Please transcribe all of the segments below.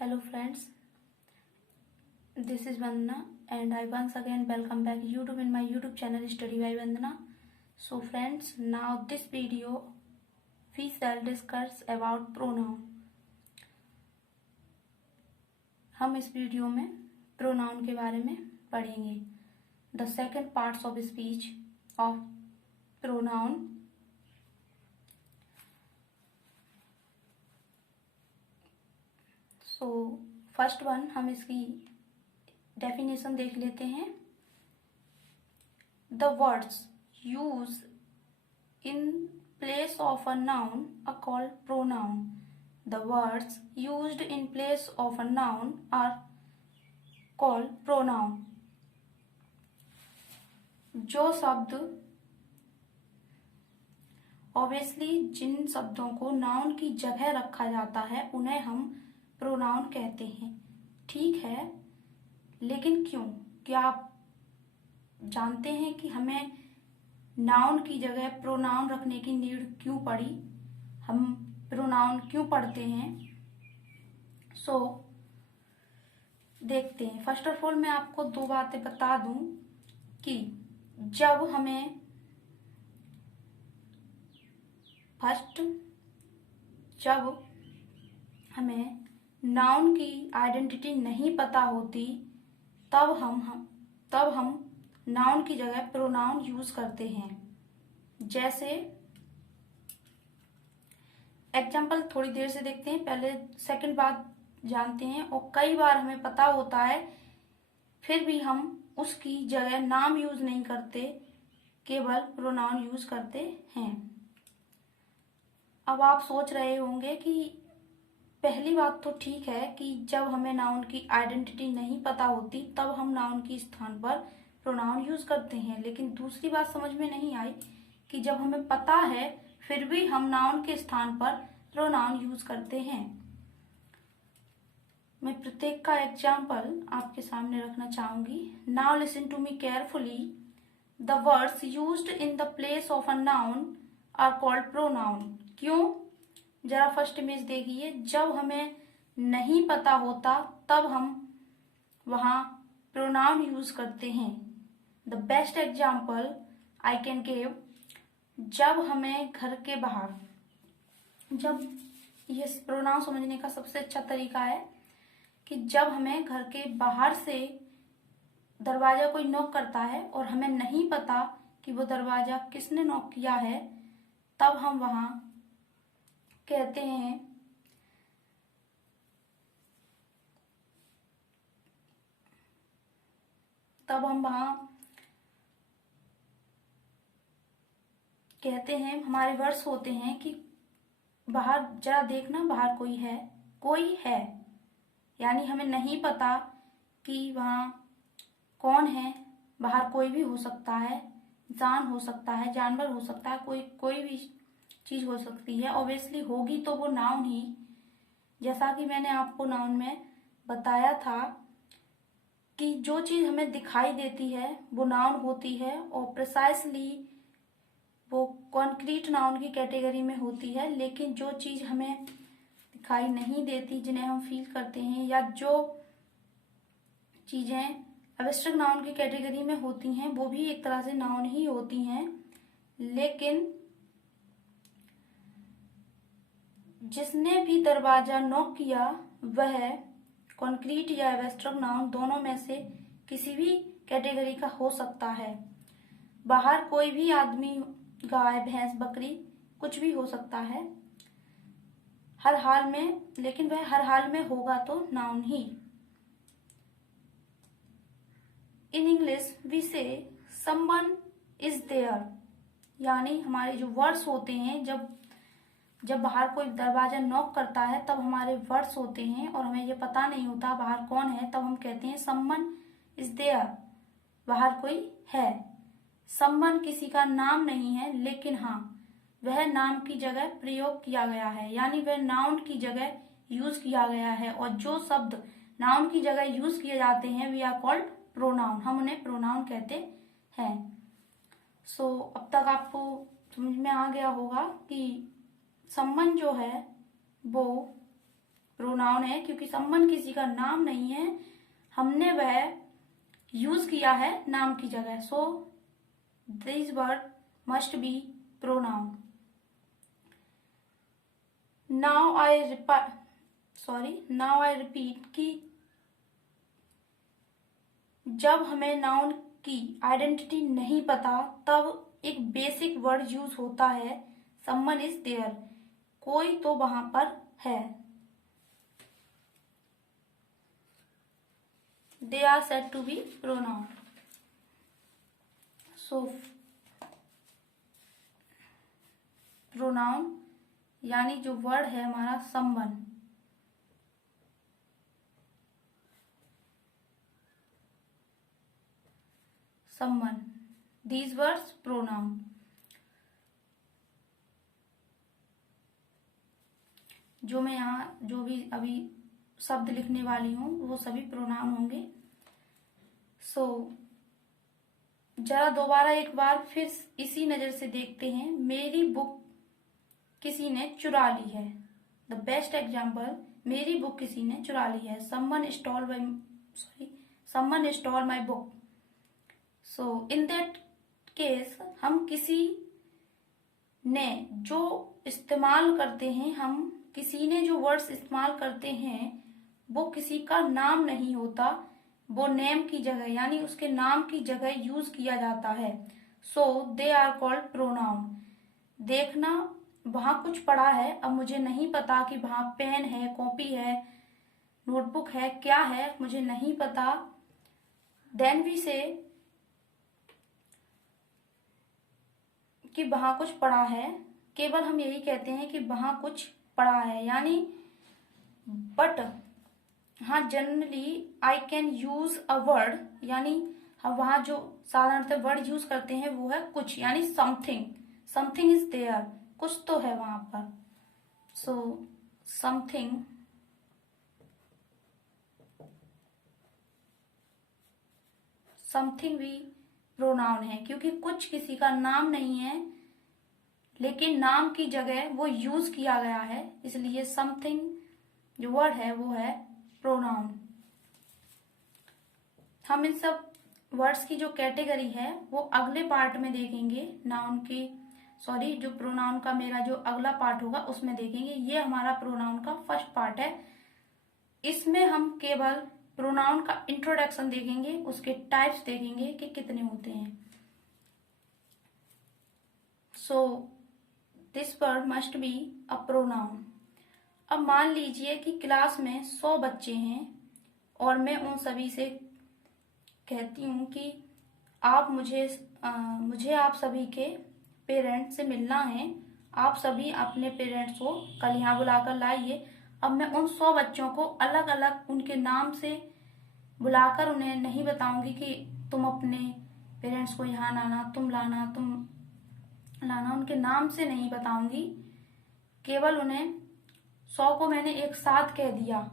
Hello friends, this is Vandana and I once again welcome back YouTube in my YouTube channel Study by Vandana. So friends, now this video we shall discuss about pronoun. हम इस video में pronoun के बारे में पढ़ेंगे. The second parts of speech of pronoun. So first one हम इसकी definition देख लेते हैं. The words use in place of a noun are called pronoun. The words used in place of a noun are called pronoun. जो शब्द obviously जिन शब्दों को noun की जगह रखा जाता है उन्हें हम प्रोनाउन कहते हैं. ठीक है, लेकिन क्यों? क्या आप जानते हैं कि हमें नाउन की जगह प्रोनाउन रखने की नीड क्यों पड़ी? हम प्रोनाउन क्यों पढ़ते हैं? सो देखते हैं. फर्स्ट ऑफ ऑल मैं आपको दो बातें बता दूं कि जब हमें नाउन की आइडेंटिटी नहीं पता होती तब हम नाउन की जगह प्रोनाउन यूज करते हैं. जैसे एग्जाम्पल थोड़ी देर से देखते हैं, पहले सेकंड बात जानते हैं. और कई बार हमें पता होता है फिर भी हम उसकी जगह नाम यूज नहीं करते, केवल प्रोनाउन यूज करते हैं. अब आप सोच रहे होंगे कि पहली बात तो ठीक है कि जब हमें नाउन की आइडेंटिटी नहीं पता होती तब हम नाउन के स्थान पर प्रोनाउन यूज करते हैं. लेकिन दूसरी बात समझ में नहीं आई कि जब हमें पता है फिर भी हम नाउन के स्थान पर प्रोनाउन यूज करते हैं. मैं प्रत्येक का एग्जाम्पल आपके सामने रखना चाहूंगी. Now listen to me carefully. The words used in the place of a noun are called pronoun. क्यों? जरा फर्स्ट इमेज देखिए. जब हमें नहीं पता होता तब हम वहां प्रोनाउन यूज करते हैं. The best example I can give, जब हमें घर के बाहर, जब ये प्रोनाउन समझने का सबसे अच्छा तरीका है कि जब हमें घर के बाहर से दरवाजा कोई नॉक करता है और हमें नहीं पता कि वो दरवाजा किसने नॉक किया है, तब हम वहां कहते हैं हमारे वर्ड्स होते हैं कि बाहर जरा देखना, बाहर कोई है. यानी हमें नहीं पता कि वहां कौन है. बाहर कोई भी हो सकता है, इंसान हो सकता है, जानवर हो सकता है, कोई भी चीज हो सकती है. ऑब्वियसली होगी तो वो नाउन ही. जैसा कि मैंने आपको नाउन में बताया था कि जो चीज हमें दिखाई देती है वो नाउन होती है और प्रिसाइसली वो कॉन्क्रीट नाउन की कैटेगरी में होती है. लेकिन जो चीज हमें दिखाई नहीं देती, जिन्हें हम फील करते हैं, या जो चीजें एब्स्ट्रैक्ट नाउन की कैटेगरी में होती हैं, वो भी एक तरह से नाउन ही होती हैं. लेकिन जिसने भी दरवाजा नॉक किया वह कॉन्क्रीट या एब्स्ट्रैक्ट नाउन दोनों में से किसी भी कैटेगरी का हो सकता है. बाहर कोई भी आदमी, गाय, भैंस, बकरी, कुछ भी हो सकता है हर हाल में, लेकिन वह हर हाल में होगा तो नाउन ही. In English we say someone is there. यानी हमारे जो वर्ड्स होते हैं, जब बाहर कोई दरवाजा नॉक करता है तब हमारे वर्ड्स होते हैं और हमें ये पता नहीं होता बाहर कौन है, तब हम कहते हैं समवन इज देयर, बाहर कोई है. समवन किसी का नाम नहीं है, लेकिन हाँ वह नाम की जगह प्रयोग किया गया है. यानी वह नाउन की जगह यूज किया गया है. और जो शब्द नाउन की जगह यूज किए जाते हैं वी आर कॉल्ड प्रोनाउन. हम उन्हें प्रोनाउन कहते हैं. सो अब तक आपको समझ में आ गया होगा कि सम्मन जो है वो प्रोनाउन है, क्योंकि समवन किसी का नाम नहीं है, हमने वह यूज किया है नाम की जगह। So this word must be pronoun. Now I repeat कि जब हमें नाउन की आइडेंटिटी नहीं पता तब एक बेसिक वर्ड यूज होता है, समवन इज देयर, कोई तो वहां पर है। They are said to be pronoun. So pronoun यानी जो वर्ड है हमारा someone, someone, these words pronoun. जो मैं यहाँ जो भी अभी शब्द लिखने वाली हूँ वो सभी प्रोनाउन होंगे। सो जरा दोबारा एक बार फिर इसी नजर से देखते हैं। मेरी बुक किसी ने चुरा ली है। द बेस्ट एग्जाम्पल, मेरी बुक किसी ने चुरा ली है। Someone stall my book. So in that case हम किसी ने जो इस्तेमाल करते हैं, हम किसी ने जो वर्ड्स इस्तेमाल करते हैं वो किसी का नाम नहीं होता, वो नेम की जगह यानी उसके नाम की जगह यूज किया जाता है। सो दे आर कॉल्ड प्रोनाउन। देखना, वहां कुछ पड़ा है, अब मुझे नहीं पता कि वहां पेन है, कॉपी है, नोटबुक है, क्या है मुझे नहीं पता। देन वी से कि वहां कुछ पड़ा है, केवल हम यही कहते हैं कि वहां कुछ पड़ा है, यानी बट हाँ generally I can use a word, यानी हम वहां जो साधारणतः वर्ड यूज करते हैं वो है कुछ, यानी समथिंग। समथिंग इज देयर, कुछ तो है वहां पर। सो समथिंग, समथिंग भी प्रोनाउन है, क्योंकि कुछ किसी का नाम नहीं है लेकिन नाम की जगह वो यूज किया गया है, इसलिए समथिंग जो वर्ड है वो है प्रोनाउन। हम इन सब वर्ड्स की जो कैटेगरी है वो अगले पार्ट में देखेंगे। नाउन की जो प्रोनाउन का मेरा जो अगला पार्ट होगा उसमें देखेंगे। ये हमारा प्रोनाउन का फर्स्ट पार्ट है। इसमें हम केवल प्रोनाउन का इंट्रोडक्शन देखेंगे, उसके टाइप्स देखेंगे कि कितने होते हैं। So this word must be a pronoun. अब मान लीजिए कि क्लास में 100 बच्चे हैं और मैं उन सभी से कहती हूँ कि आप मुझे आप सभी के पेरेंट्स से मिलना है, आप सभी अपने पेरेंट्स को कल यहाँ बुलाकर लाइए। अब मैं उन 100 बच्चों को अलग अलग उनके नाम से बुलाकर उन्हें नहीं बताऊंगी कि तुम अपने पेरेंट्स को यहाँ लाना, तुम लाना, तुम लाना, उनके नाम से नहीं बताऊंगी। केवल उन्हें 100 को मैंने एक साथ कह दिया।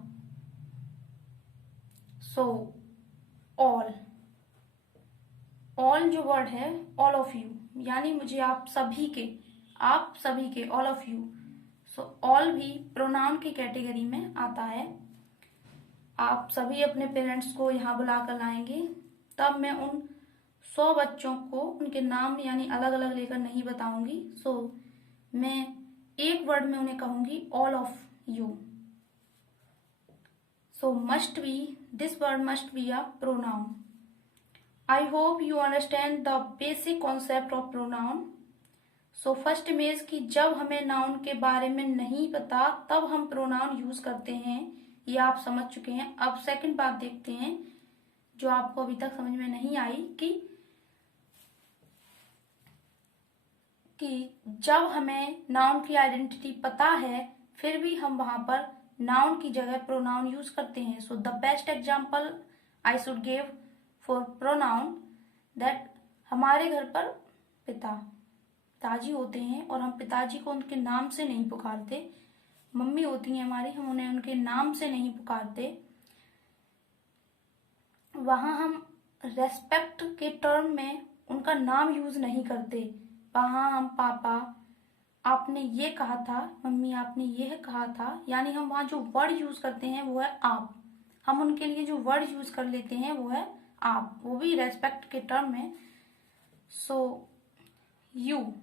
सो ऑल जो वर्ड है, ऑल ऑफ यू, यानी मुझे आप सभी के all of you. So all भी प्रोनाउन की कैटेगरी में आता है। आप सभी अपने पेरेंट्स को यहाँ बुलाकर लाएंगे, तब मैं उन 100 बच्चों को उनके नाम यानी अलग अलग लेकर नहीं बताऊंगी। सो मैं एक वर्ड में उन्हें कहूंगी all of you. So must be, this word must be a pronoun. I hope you understand the basic concept of pronoun. So first image की जब हमें नाउन के बारे में नहीं पता तब हम प्रोनाउन यूज करते हैं, ये आप समझ चुके हैं। अब सेकंड बात देखते हैं जो आपको अभी तक समझ में नहीं आई कि जब हमें नाउन की आइडेंटिटी पता है फिर भी हम वहां पर नाउन की जगह प्रोनाउन यूज करते हैं। So the best example I should give for pronoun that हमारे घर पर पिताजी होते हैं और हम पिताजी को उनके नाम से नहीं पुकारते। मम्मी होती हैं हमारी, हम उन्हें उनके नाम से नहीं पुकारते। वहां हम रेस्पेक्ट के टर्म में उनका नाम यूज नहीं करते। वहां हम पापा, आपने ये कहा था, मम्मी आपने यह कहा था, यानी हम वहां जो वर्ड यूज करते हैं वो है आप। हम उनके लिए जो वर्ड यूज कर लेते हैं वो है आप, वो भी रेस्पेक्ट के टर्म में। सो यू,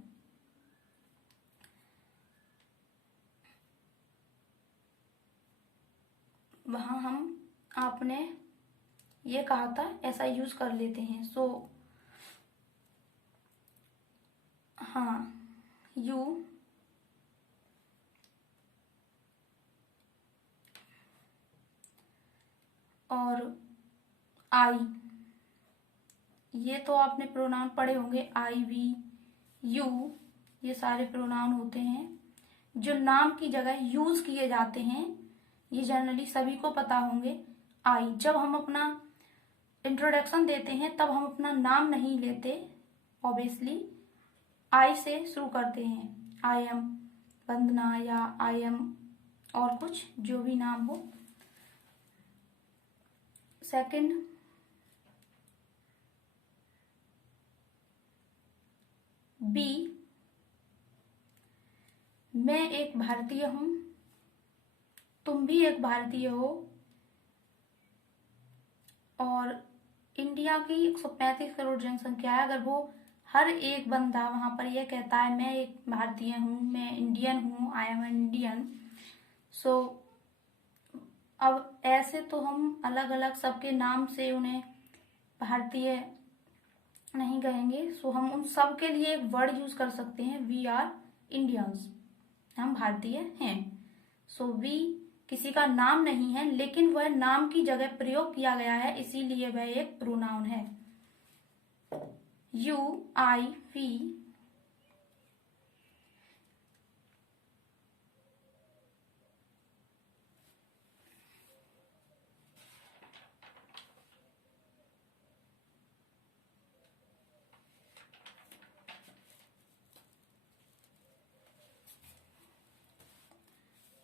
वहां हम आपने ये कहा था ऐसा यूज कर लेते हैं। सो हाँ, यू, और आई, ये तो आपने प्रोनाउन पढ़े होंगे, आई, वी, यू, ये सारे प्रोनाउन होते हैं जो नाम की जगह यूज किए जाते हैं। ये जनरली सभी को पता होंगे। आई, जब हम अपना इंट्रोडक्शन देते हैं तब हम अपना नाम नहीं लेते, ऑब्वियसली आई से शुरू करते हैं। आई एम वंदना, या आई एम और कुछ जो भी नाम हो। सेकंड, बी, मैं एक भारतीय हूं, तुम भी एक भारतीय हो, और इंडिया की 135 करोड़ जनसंख्या है। अगर वो हर एक बंदा वहां पर यह कहता है मैं एक भारतीय हूँ, मैं इंडियन हूँ, आई एम इंडियन, सो अब ऐसे तो हम अलग अलग सबके नाम से उन्हें भारतीय नहीं कहेंगे। सो हम उन सब के लिए एक वर्ड यूज कर सकते हैं, वी आर इंडियंस, हम भारतीय हैं। सो वी किसी का नाम नहीं है, लेकिन वह नाम की जगह प्रयोग किया गया है, इसीलिए वह एक प्रोनाउन है। यू, आई, वी,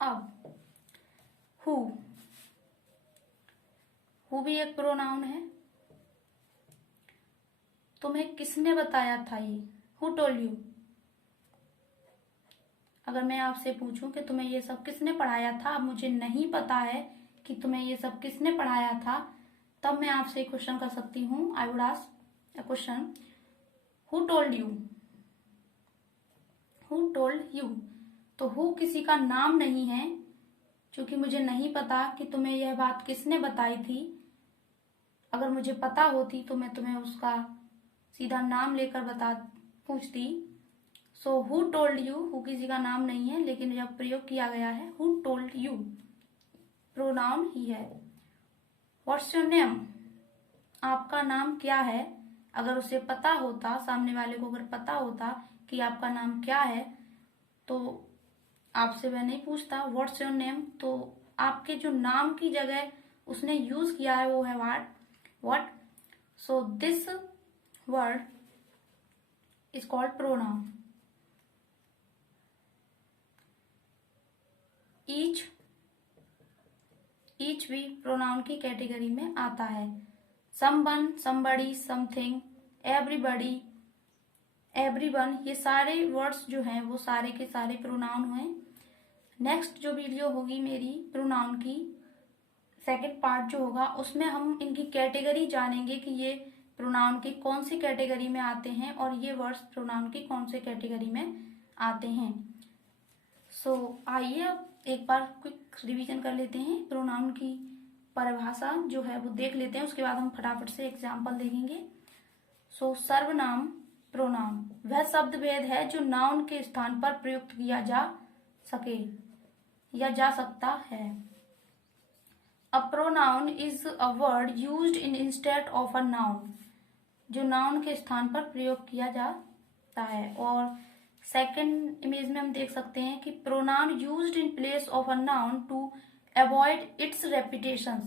अब हु, हु भी एक प्रोनाउन है। तुम्हें किसने बताया था ये, हु टोल्ड यू। अगर मैं आपसे पूछूं कि तुम्हें ये सब किसने पढ़ाया था, अब मुझे नहीं पता है कि तुम्हें ये सब किसने पढ़ाया था, तब मैं आपसे क्वेश्चन कर सकती हूँ। I would ask a question, who told you, who told you. तो हु किसी का नाम नहीं है, क्योंकि मुझे नहीं पता कि तुम्हें यह बात किसने बताई थी। अगर मुझे पता होती तो मैं तुम्हें उसका सीधा नाम लेकर पूछती। So who told you, who किसी का नाम नहीं है, लेकिन जब प्रयोग किया गया है हु टोल्ड यू, प्रोनाउन ही है। व्हाट्स योर नेम, आपका नाम क्या है। अगर उसे पता होता, सामने वाले को अगर पता होता कि आपका नाम क्या है, तो आपसे वह नहीं पूछता व्हाट्स योर नेम। तो आपके जो नाम की जगह उसने यूज किया है वो है what. So this word is called pronoun. Each भी प्रोनाउन की कैटेगरी में आता है। Someone, somebody, something, everybody, everyone, ये सारे वर्ड्स जो हैं वो सारे के सारे प्रोनाउन हुए। नेक्स्ट जो वीडियो होगी मेरी प्रोनाउन की, सेकंड पार्ट जो होगा, उसमें हम इनकी कैटेगरी जानेंगे कि ये प्रोनाउन की कौन सी कैटेगरी में आते हैं और ये वर्ड्स प्रोनाउन की कौन सी कैटेगरी में आते हैं। सो आइए अब एक बार क्विक रिवीजन कर लेते हैं, प्रोनाउन की परिभाषा जो है वो देख लेते हैं, उसके बाद हम फटाफट से एग्जाम्पल देखेंगे। सो सर्वनाम प्रोनाउन वह शब्द भेद है जो नाउन के स्थान पर प्रयुक्त किया जा सके या जा सकता है। A pronoun is a word used in instead of a noun, जो नाउन के स्थान पर प्रयोग किया जाता है। और सेकंड इमेज में हम देख सकते हैं कि pronoun used in place of a noun to avoid its repetition,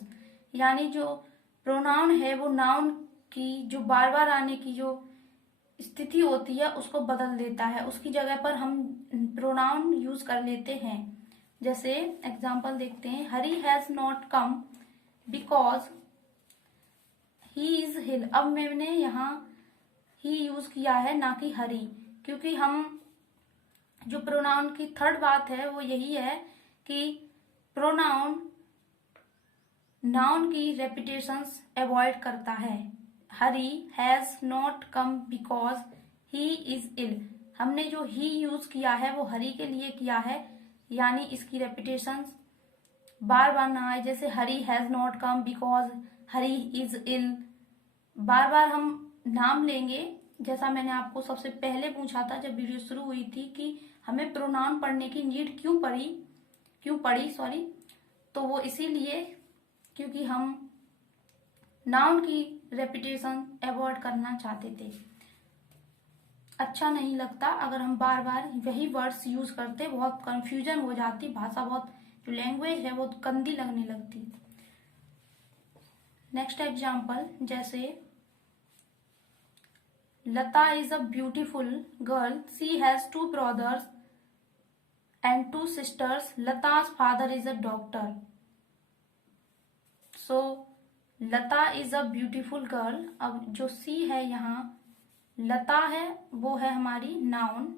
यानी जो प्रोनाउन है वो नाउन की जो बार बार आने की जो स्थिति होती है उसको बदल देता है, उसकी जगह पर हम प्रोनाउन यूज कर लेते हैं। जैसे एग्जाम्पल देखते हैं, Hari has not come because he is ill. अब मैंने यहाँ ही यूज किया है ना कि हरी, क्योंकि हम जो प्रोनाउन की थर्ड बात है वो यही है कि प्रोनाउन नाउन की रेपिटेशंस अवॉइड करता है। Hari has not come because he is ill. हमने जो ही यूज किया है वो हरी के लिए किया है, यानी इसकी रेपिटेशंस बार बार ना आए। जैसे Hari has not come because Hari is ill. बार बार हम नाम लेंगे, जैसा मैंने आपको सबसे पहले पूछा था जब वीडियो शुरू हुई थी कि हमें प्रोनाउन पढ़ने की नीड क्यों पड़ी, तो वो इसीलिए क्योंकि हम नाउन की रेपिटेशन अवॉइड करना चाहते थे। अच्छा नहीं लगता अगर हम बार बार वही वर्ड्स यूज करते, बहुत कंफ्यूजन हो जाती, भाषा बहुत जो लैंग्वेज है वो गंदी लगने लगती। नेक्स्ट एग्जाम्पल, जैसे Lata is a beautiful girl, she has 2 brothers and 2 sisters. Lata's father is a doctor. So Lata is a beautiful girl. अब जो सी है यहाँ, लता है वो है हमारी नाउन,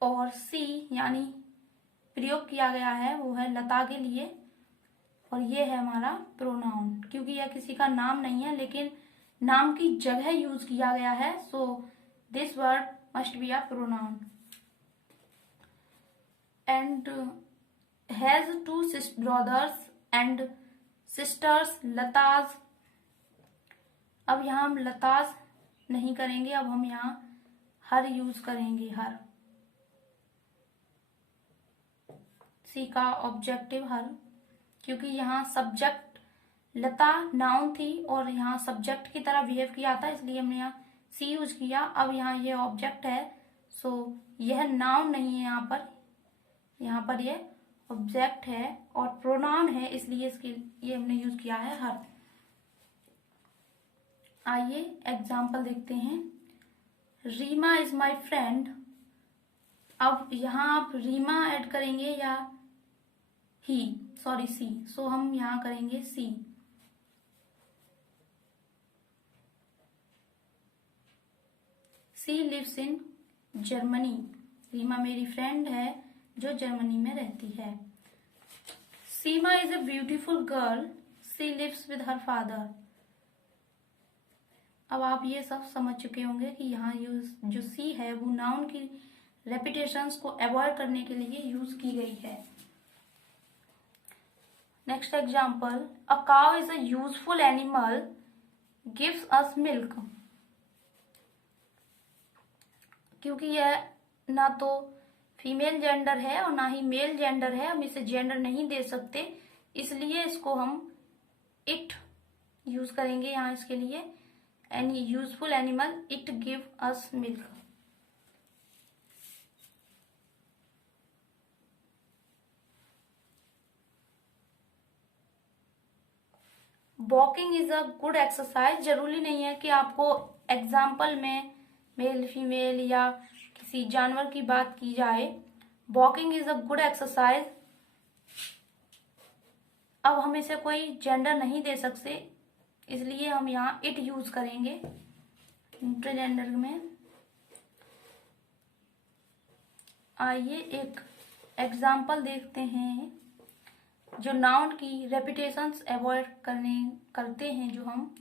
और सी यानी प्रयोग किया गया है वो है लता के लिए, और ये है हमारा प्रोनाउन। क्योंकि यह किसी का नाम नहीं है लेकिन नाम की जगह यूज किया गया है, so this word must be a pronoun. And has 2 brothers and sisters, Lata's. अब यहाँ हम लताज नहीं करेंगे, अब हम यहाँ हर यूज करेंगे, हर। सी का ऑब्जेक्टिव हर, क्योंकि यहाँ सब्जेक्ट लता नाउन थी और यहाँ सब्जेक्ट की तरह बिहेव किया था, इसलिए हमने यहाँ सी यूज किया। अब यहाँ ये ऑब्जेक्ट है, सो यह नाउन नहीं है, यहाँ पर ये ऑब्जेक्ट है और प्रोनाउन है, इसलिए इसके ये हमने यूज किया है हर। आइए एग्जाम्पल देखते हैं। Reema is my friend. अब यहाँ आप रीमा ऐड करेंगे या सी, सो हम यहाँ करेंगे she. She lives in Germany. Reema मेरी फ्रेंड है जो जर्मनी में रहती है। Seema is a beautiful girl, she lives with her father. अब आप ये सब समझ चुके होंगे कि यहाँ यूज जो सी है वो नाउन की रेपिटेशंस को अवॉइड करने के लिए यूज की गई है। Next example, a cow is a useful animal, gives us milk. क्योंकि यह ना तो फीमेल जेंडर है और ना ही मेल जेंडर है, हम इसे जेंडर नहीं दे सकते, इसलिए इसको हम इट यूज करेंगे यहाँ इसके लिए। Any useful animal, it give us milk. Walking is a good exercise. जरूरी नहीं है कि आपको एग्जाम्पल में मेल फीमेल या किसी जानवर की बात की जाए। Walking is a good exercise. अब हम इसे कोई जेंडर नहीं दे सकते, इसलिए हम यहाँ इट यूज करेंगे न्यूट्रल जेंडर में। आइए एक एग्जाम्पल देखते हैं। जो नाउन की रेपिटेशंस अवॉइड करते हैं जो हम,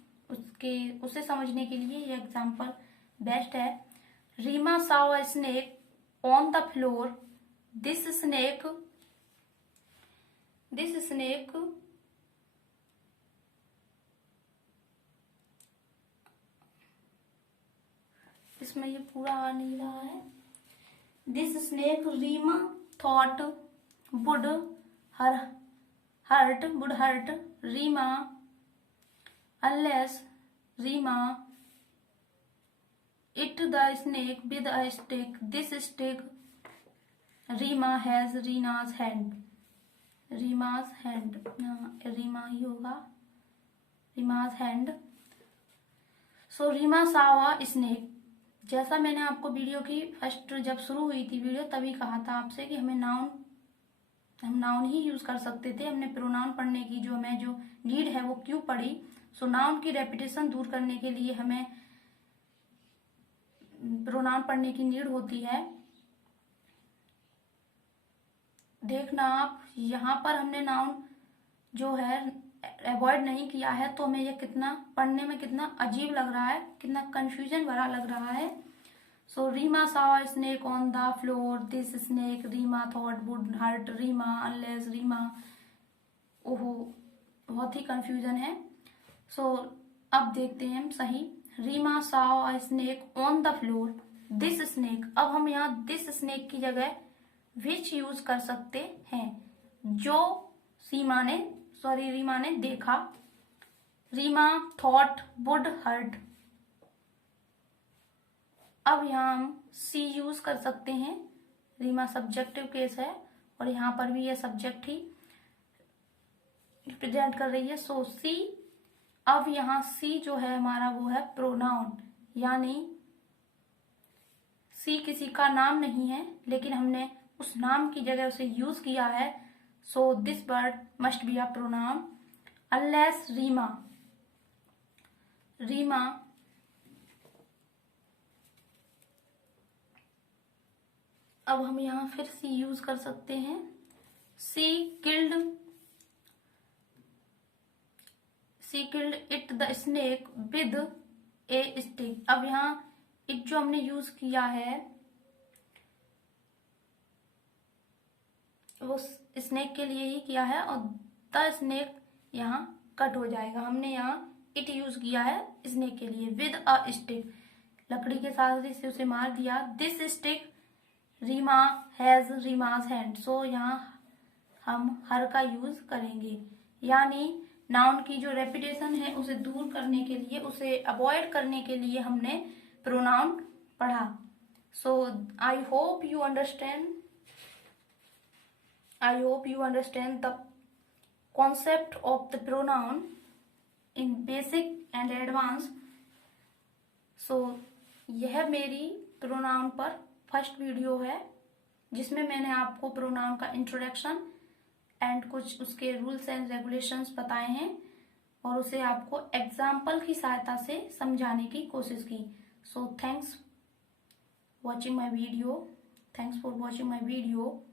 उसे समझने के लिए ये एग्जाम्पल बेस्ट है। Reema saw a snake on the floor. This snake इसमें ये पूरा आ नहीं रहा है। This snake Rima thought would hurt Rima unless Rima it the snake with a stick. This stick Rima has Rina's hand. Rima's hand, Rima ही होगा, Rima's hand. So Rima saw a snake. जैसा मैंने आपको video की first जब शुरू हुई थी video तभी कहा था आपसे कि हम नाउन ही यूज कर सकते थे। हमने प्रोनाउन पढ़ने की जो हमें जो नीड है वो क्यों पड़ी। सो नाउन की रेपिटेशन दूर करने के लिए हमें प्रोनाउन पढ़ने की नीड होती है। देखना आप, यहाँ पर हमने नाउन जो है अवॉइड नहीं किया है, तो हमें ये कितना पढ़ने में कितना अजीब लग रहा है, कितना कंफ्यूजन भरा लग रहा है। सो Reema saw a snake on the floor. This snake Reema thought would hurt Reema unless Reema, ओहो बहुत ही कंफ्यूजन है। सो अब देखते हैं हम सही। Reema saw a snake on the floor. This snake, अब हम यहाँ this snake की जगह which यूज कर सकते हैं। जो रीमा ने देखा। रीमा थॉट वुड हर्ट, अब यहाँ हम सी यूज कर सकते हैं। रीमा सब्जेक्टिव केस है और यहाँ पर भी ये सब्जेक्ट ही रिप्रेजेंट कर रही है। सो सी, अब यहाँ सी जो है हमारा वो है प्रोनाउन, यानी सी किसी का नाम नहीं है, लेकिन हमने उस नाम की जगह उसे यूज किया है। So this bird must be a pronoun unless Reema. अब हम यहाँ फिर सी यूज कर सकते हैं। She killed it the snake with a stick. अब यहाँ इट जो हमने यूज किया है वो स्नेक के लिए ही किया है और द स्नेक यहाँ कट हो जाएगा। हमने यहाँ इट यूज किया है स्नेक के लिए। विद अ स्टिक, लकड़ी के साथ से उसे मार दिया। This stick Reema has Reema's hand. So यहाँ हम हर का यूज करेंगे, यानी नाउन की जो रेपिटेशन है उसे दूर करने के लिए, उसे अवॉइड करने के लिए हमने प्रोनाउन पढ़ा। So I hope you understand the concept of the pronoun in basic and advance. So यह मेरी प्रोनाउन पर फर्स्ट वीडियो है, जिसमें मैंने आपको प्रोनाउन का इंट्रोडक्शन एंड कुछ उसके रूल्स एंड रेगुलेशंस बताए हैं और उसे आपको एग्जाम्पल की सहायता से समझाने की कोशिश की। So thanks for watching my video.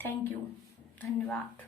Thank you. धन्यवाद।